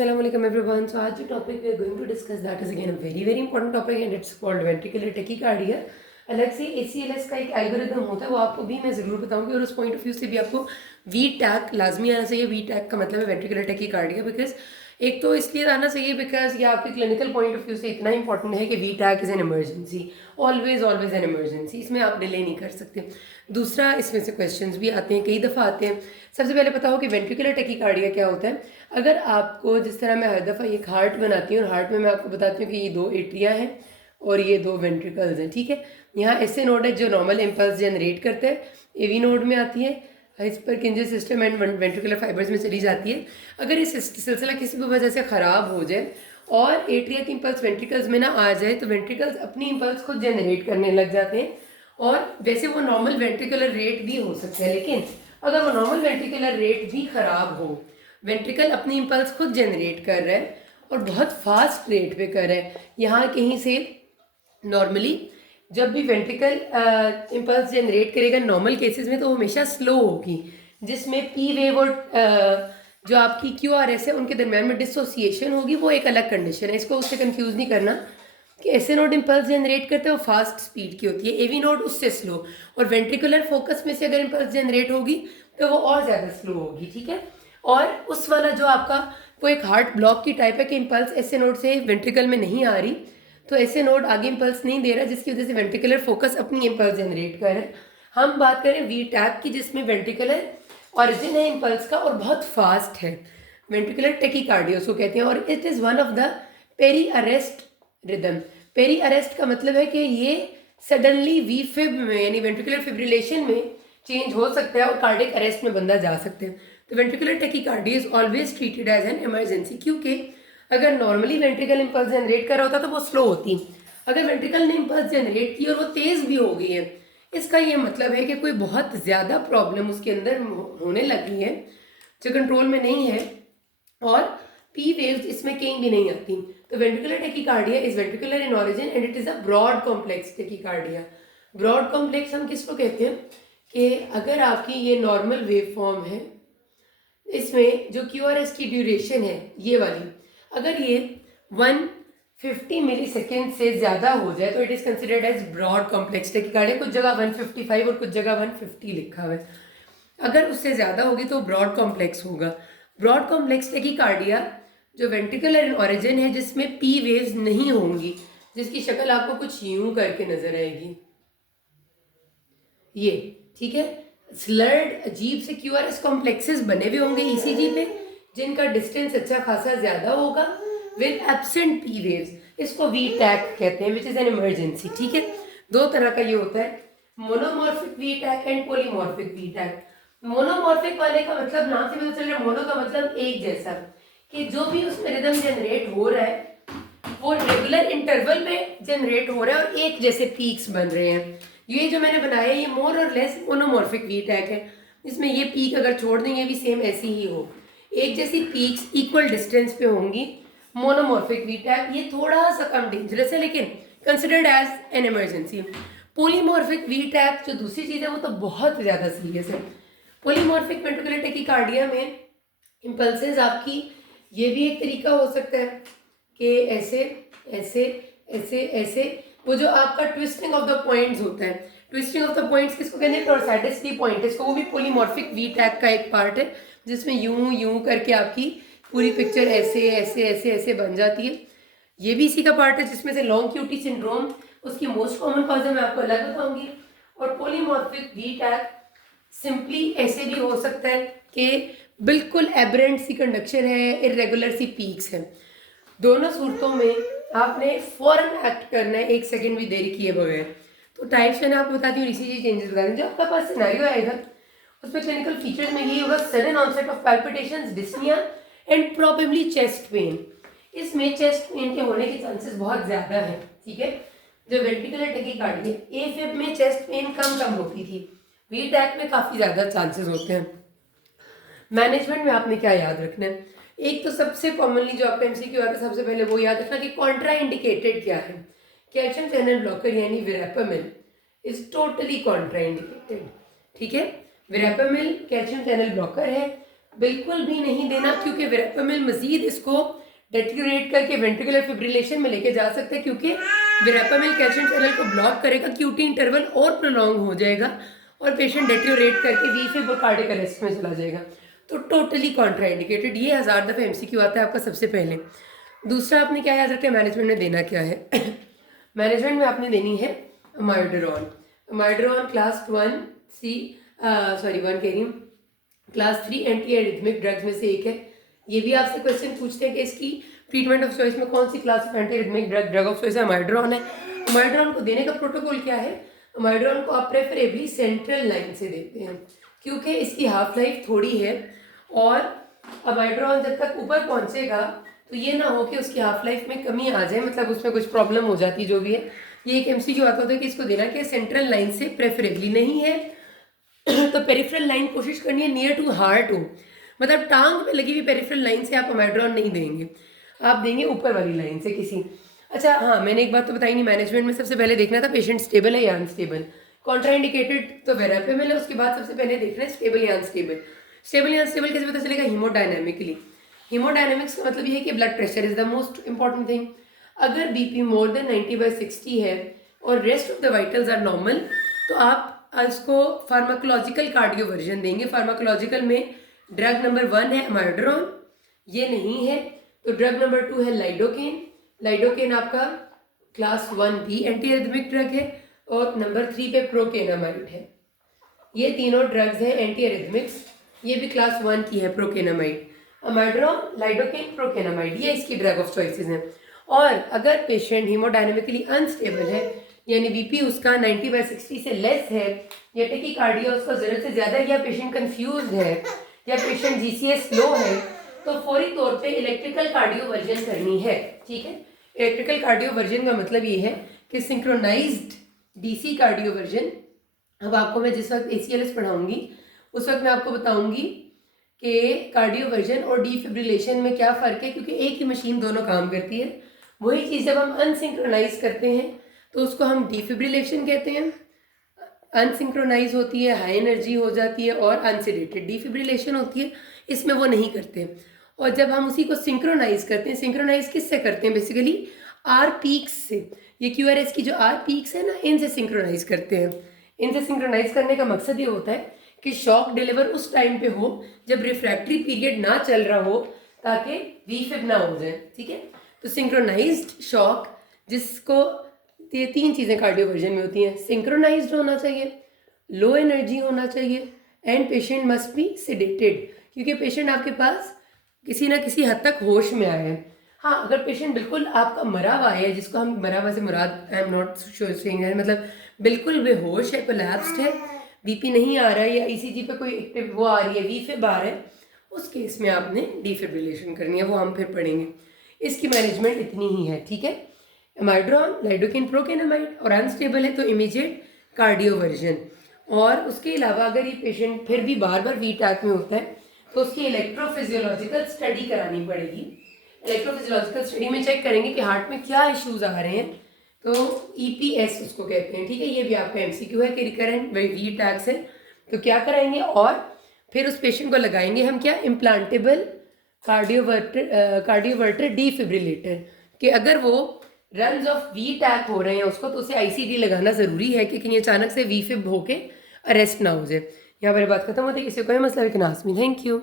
Assalamu alaikum everyone. So आज जो topic we are going to discuss that is again a very important topic and it's called ventricular tachycardia. अलग से ACLS का एक algorithm होता है, वो आपको भी मैं ज़रूर बताऊंगी और उस पॉइंट ऑफ व्यू से भी आपको वी टैक लाजमी आना चाहिए. वी टैक का मतलब है वेंट्रिकुलर टैकीकार्डिया. बिकॉज एक तो इसलिए आना चाहिए बिकॉज ये आपके क्लिनिकल पॉइंट ऑफ व्यू से इतना इंपॉर्टेंट है कि V tach is an emergency. Always always an emergency. इसमें आप डिले नहीं कर सकते. दूसरा, इसमें से क्वेश्चंस भी आते हैं, कई दफ़ा आते हैं. सबसे पहले पता हो कि वेंट्रिकुलर टैकीकार्डिया क्या होता है. अगर आपको, जिस तरह मैं हर दफ़ा एक हार्ट बनाती हूँ और हार्ट में मैं आपको बताती हूँ कि ये 2 एट्रिया हैं और ये 2 वेंट्रिकल्स हैं, ठीक है. यहाँ ऐसे नोड है जो नॉर्मल इम्पल्स जनरेट करते हैं, एवी नोड में आती है, हाइपरकिंजियल सिस्टम एंड वेंट्रिकुलर फाइबर्स में चली जाती है. अगर ये सिलसिला किसी भी वजह से ख़राब हो जाए और एट्रिया की इम्पल्स वेंट्रिकल्स में ना आ जाए तो वेंट्रिकल्स अपनी इम्पल्स खुद जनरेट करने लग जाते हैं. और वैसे वो नॉर्मल वेंट्रिकुलर रेट भी हो सकता है, लेकिन अगर वो नॉर्मल वेंट्रिकुलर रेट भी ख़राब हो, वेंट्रिकल अपनी इम्पल्स खुद जनरेट कर रहा है और बहुत फास्ट रेट पे कर रहा है. यहाँ कहीं से नॉर्मली जब भी वेंट्रिकल इम्पल्स जनरेट करेगा नॉर्मल केसेस में तो वो हमेशा स्लो होगी, जिसमें पी वेव और जो आपकी क्यू आर एस है उनके दरम्यान में डिसोसिएशन होगी. वो एक अलग कंडीशन है, इसको उससे कंफ्यूज नहीं करना कि ऐसे नोड इम्पल्स जनरेट करते हैं वो फास्ट स्पीड की होती है, एवी नोड उससे स्लो. और वेंट्रिकुलर फोकस में से अगर इम्पल्स जनरेट होगी तो वो और ज़्यादा स्लो होगी, ठीक है. और उस वाला जो आपका वो एक हार्ट ब्लॉक की टाइप है कि इम्पल्स ऐसे नोड से वेंट्रिकल में नहीं आ रही, तो ऐसे नोड आगे इम्पल्स नहीं दे रहा, जिसकी वजह से वेंट्रिकुलर फोकस अपनी इम्पल्स जनरेट कर रहे हैं. हम बात करें वी टैक की, जिसमें वेंट्रिकुलर ऑरिजिन है इम्पल्स का और बहुत फास्ट है. वेंट्रिकुलर टैकीकार्डिया उसको कहते हैं और it is one of the peri arrest rhythm. Peri arrest का मतलब है कि ये सडनली वी फिब में यानी वेंट्रिकुलर फिब्रिलेशन में चेंज हो सकता है और कार्डियक अरेस्ट में बंदा जा सकते हैं. तो ventricular tachycardia is always treated as an emergency, क्योंकि अगर नॉर्मली वेंट्रिकल इम्पल्स जनरेट कर रहा होता तो वो स्लो होती. अगर वेंट्रिकल ने इम्पल्स जनरेट की और वो तेज़ भी हो गई है, इसका ये मतलब है कि कोई बहुत ज़्यादा प्रॉब्लम उसके अंदर होने लगी है जो कंट्रोल में नहीं है और पी वेव्स इसमें कहीं भी नहीं आती. तो ventricular tachycardia is ventricular in origin and it is a broad complex tachycardia. Broad complex हम किसको कहते हैं कि अगर आपकी ये नॉर्मल वेव फॉर्म है, इसमें जो क्यू आर एस की ड्यूरेशन है ये वाली, अगर ये 150 मिली सेकेंड से ज़्यादा हो जाए तो it is considered as broad complex tachycardia. कुछ जगह 155 और कुछ जगह 150 लिखा हुआ है. अगर उससे ज़्यादा होगी तो ब्रॉड कॉम्प्लेक्स होगा. ब्रॉड कॉम्प्लेक्स टैकीकार्डिया जो वेंट्रिकुलर इन ऑरिजिन है, जिसमें पी वेव्स नहीं होंगी, जिसकी शक्ल आपको कुछ यूं करके नजर आएगी, ये ठीक है. स्लर्ड अजीब से क्यू आर एस कॉम्प्लेक्सेस बने हुए होंगे ईसीजी पे, जिनका डिस्टेंस अच्छा खासा ज़्यादा होगा विद एब्सेंट पी वेव्स. इसको वी टैक कहते हैं विच इज़ एन इमरजेंसी, ठीक है. 2 तरह का ये होता है, monomorphic V tach and polymorphic V tach. Monomorphic वाले का मतलब नाम से पता चल रहा है, मोनो का मतलब एक जैसा, कि जो भी उसमें रिदम जनरेट हो रहा है वो रेगुलर इंटरवल में जनरेट हो रहा है और एक जैसे पीक्स बन रहे हैं. ये जो मैंने बनाया ये मोर और लेस मोनोमॉर्फिक वी टैक है, इसमें ये पीक अगर छोड़ देंगे भी सेम ऐसी ही हो, एक जैसी पीक्स इक्वल डिस्टेंस पे होंगी. मोनोमॉर्फिक वी टैक ये थोड़ा सा कम डेंजरस है लेकिन considered as an emergency. Polymorphic V tach जो दूसरी चीज़ है वो तो बहुत ज़्यादा सीरियस है. पॉलीमॉर्फिक वेंट्रिकुलर टैकीकार्डिया में इम्पल्सेस आपकी ये भी एक तरीका हो सकता है कि ऐसे ऐसे ऐसे ऐसे, वो जो आपका ट्विस्टिंग ऑफ द पॉइंट्स होता है, ट्विस्टिंग ऑफ द पॉइंट्स किसको कहते हैं, टॉर्साइटिस पॉइंट, इसको वो भी पॉलीमॉर्फिक वी टैक का एक पार्ट है, जिसमें यूं यूं करके आपकी पूरी पिक्चर ऐसे ऐसे ऐसे ऐसे बन जाती है. ये भी इसी का पार्ट है, जिसमें से लॉन्ग क्यूटी सिंड्रोम उसकी मोस्ट कॉमन कॉज है, मैं आपको अलग बताऊंगी. और पॉलीमॉर्फिक वी टैक सिंपली ऐसे भी हो सकता है कि बिल्कुल एबरेंट सी कंडक्शन है, इरेगुलर सी पीक्स है. दोनों सूरतों में आपने फौरन एक्ट करना है, 1 सेकेंड भी देरी किए बगैर. तो टाइप्स मैंने आपको बताती हूँ, इसी चेंजेस बता दें. जो आपका पास सिनेरियो आएगा उसमें क्लिनिकल फीचर्स में ये होगा, sudden onset of palpitations, dyspnea and probably chest pain. इसमें चेस्ट पेन के होने के चांसेस बहुत ज़्यादा है, ठीक है. जो वेंट्रिकुलर टैकीकार्डिया ए फिब में चेस्ट पेन कम होती थी, वी टैक में काफ़ी ज़्यादा चांसेस होते हैं. मैनेजमेंट में आपने क्या याद रखना है, एक तो सबसे कॉमनली जो आपका एमसीक्यू आता है सबसे पहले वो याद रखना कि कॉन्ट्रा इंडिकेटेड क्या है. कैल्शियम चैनल ब्लॉकर यानी विरापामिल इज टोटली कॉन्ट्रा इंडिकेटेड, ठीक है. विरापामिल कैल्शियम चैनल ब्लॉकर है, बिल्कुल भी नहीं देना, क्योंकि वेरापेमिल मजीद इसको डेटेरियोरेट करके वेंट्रिकुलर फिब्रिलेशन में लेके जा सकते हैं, क्योंकि वेरापेमिल कैल्शियम चैनल को ब्लॉक करेगा, क्यूटी इंटरवल और प्रोलॉन्ग हो जाएगा और पेशेंट डेटेरियोरेट करके वीफिब और कार्डियक अरेस्ट में चला जाएगा। तो टोटली कॉन्ट्राइंडिकेटेड। ये 1000 दफ़ा एमसीक्यू आता है आपका सबसे पहले। दूसरा आपने क्या याद रखा, मैनेजमेंट में देना क्या है? मैनेजमेंट में आपने देनी है अमाइड्रोन। अमाइड्रोन क्लास 3 एंटी एरिथमिक ड्रग्स में से एक है। ये भी आपसे क्वेश्चन पूछते हैं कि इसकी ट्रीटमेंट ऑफ चॉइस में कौन सी class of anti arrhythmic drug of choice है? अमाइड्रोन है। अमाइड्रोन को देने का प्रोटोकॉल क्या है? अमाइड्रोन को आप प्रेफरेबली सेंट्रल लाइन से देते हैं, क्योंकि इसकी हाफ लाइफ थोड़ी है और अमाइड्रोन जब तक ऊपर पहुंचेगा तो ये ना हो कि उसकी हाफ लाइफ में कमी आ जाए, मतलब उसमें कुछ प्रॉब्लम हो जाती जो भी है। ये एक एमसीक्यू आता होता है कि इसको देना कि सेंट्रल लाइन से प्रेफरेबली नहीं है तो पेरिफेरल लाइन कोशिश करनी है नियर टू हार्ट हो, मतलब टांग में लगी हुई पेरिफेरल लाइन से आप अमाइड्रोन नहीं देंगे, आप देंगे ऊपर वाली लाइन से किसी। अच्छा हाँ, मैंने एक बात तो बताई नहीं, मैनेजमेंट में सबसे पहले देखना था पेशेंट स्टेबल है या अनस्टेबल। कॉन्ट्राइंडिकेटेड तो वेरापेमिल है, उसके बाद सबसे पहले देखना है स्टेबल या अनस्टेबल। स्टेबल या अनस्टेबल कैसे पता चलेगा? हीमोडायनेमिकली। हीमोडायनेमिक्स का मतलब ये है कि blood pressure is the most important thing. अगर बीपी मोर देन 90/60 है और rest of the vitals are normal तो आप इसको फार्माकोलॉजिकल कार्डियोवर्जन देंगे। फार्माकोलॉजिकल में ड्रग नंबर 1 है अमाइड्रोन, ये नहीं है तो ड्रग नंबर 2 है लाइडोकेन। लाइडोकेन आपका class 1B anti arrhythmic drug है और नंबर 3 पे प्रोकेनामाइड है। ये तीनों ड्रग्स हैं एंटी एरिथमिक्स, ये भी क्लास 1 की है प्रोकेनामाइड। अमाइड्रोन, लाइडोकेन, प्रोकेनामाइड, ये इसकी ड्रग ऑफ चॉइसेस हैं। और अगर पेशेंट हीमोडायनेमिकली अनस्टेबल है, यानी बीपी उसका 90/60 से लेस है या टेकीकार्डिया उसका ज़रूरत से ज़्यादा है या पेशेंट कंफ्यूज है या पेशेंट जीसीएस लो है, तो फौरी तौर पे इलेक्ट्रिकल कार्डियोवर्जन करनी है। ठीक है, इलेक्ट्रिकल कार्डियोवर्जन का मतलब ये है कि सिंक्रोनाइज्ड डीसी कार्डियोवर्जन। अब आपको मैं जिस वक्त ACLS पढ़ाऊंगी उस वक्त मैं आपको बताऊंगी कि कार्डियोवर्जन और डीफिब्रिलेशन में क्या फ़र्क है, क्योंकि एक ही मशीन दोनों काम करती है। वही चीज़ जब हम अनसिंक्रोनाइज करते हैं तो उसको हम डीफिब्रिलेशन कहते हैं। अनसिंक्रोनाइज होती है, हाई एनर्जी हो जाती है और अनसेडेटेड। डीफिब्रिलेशन होती है, इसमें वो नहीं करते। और जब हम उसी को सिंक्रोनाइज करते हैं, सिंक्रोनाइज किससे करते हैं? बेसिकली आर पीक्स से। ये QRS की जो आर पीक्स है ना, इनसे सिंक्रोनाइज करते हैं। इनसे सिंक्रोनाइज करने का मकसद ये होता है कि शॉक डिलीवर उस टाइम पे हो जब रिफ्रैक्टरी पीरियड ना चल रहा हो, ताकि वीफिब ना हो जाए। ठीक है, तो सिंक्रोनाइज्ड शॉक, जिसको ये 3 चीज़ें कार्डियोवर्जन में होती हैं। सिंक्रोनाइज्ड होना चाहिए, लो एनर्जी होना चाहिए and patient must be sedated, क्योंकि पेशेंट आपके पास किसी ना किसी हद तक होश में आया है। हाँ, अगर पेशेंट बिल्कुल आपका मरा हुआ है, जिसको हम मरा हुआ से मुराद आई एम नॉट सेइंग है, मतलब बिल्कुल बेहोश है, कोलैप्स्ड है, बीपी नहीं आ रहा है या ECG पे कोई एक्टिव वो आ रही है, वीफिब आ रहा है, उस केस में आपने डीफिब्रिलेशन करनी है, वो हम फिर पढ़ेंगे। इसकी मैनेजमेंट इतनी ही है। ठीक है, अमाइड्रोन, लाइडोकेन, प्रोकेनामाइड, और अनस्टेबल है तो इमीडिएट कार्डियोवर्जन। और उसके अलावा अगर ये पेशेंट फिर भी बार बार वीटैक में होता है तो उसकी इलेक्ट्रोफिजियोलॉजिकल स्टडी करानी पड़ेगी। इलेक्ट्रोफिजियोलॉजिकल स्टडी में चेक करेंगे कि हार्ट में क्या इश्यूज आ रहे हैं, तो EPS उसको कहते हैं। ठीक है, ये भी आपका MCQ है कि रिकरेंट वीटैक्स है तो क्या कराएंगे, और फिर उस पेशेंट को लगाएंगे हम क्या, इम्प्लांटेबल कार्डियोवर्टर डीफिब्रिलेटर, कि अगर वो रन्स ऑफ वीटैक हो रहे हैं उसको, तो उसे ICD लगाना ज़रूरी है कि कहीं अचानक से वीफिब होके अरेस्ट ना हो जाए। यहाँ पर बात खत्म होती है। किसी कोई मसला है कि नाज़मी, थैंक यू।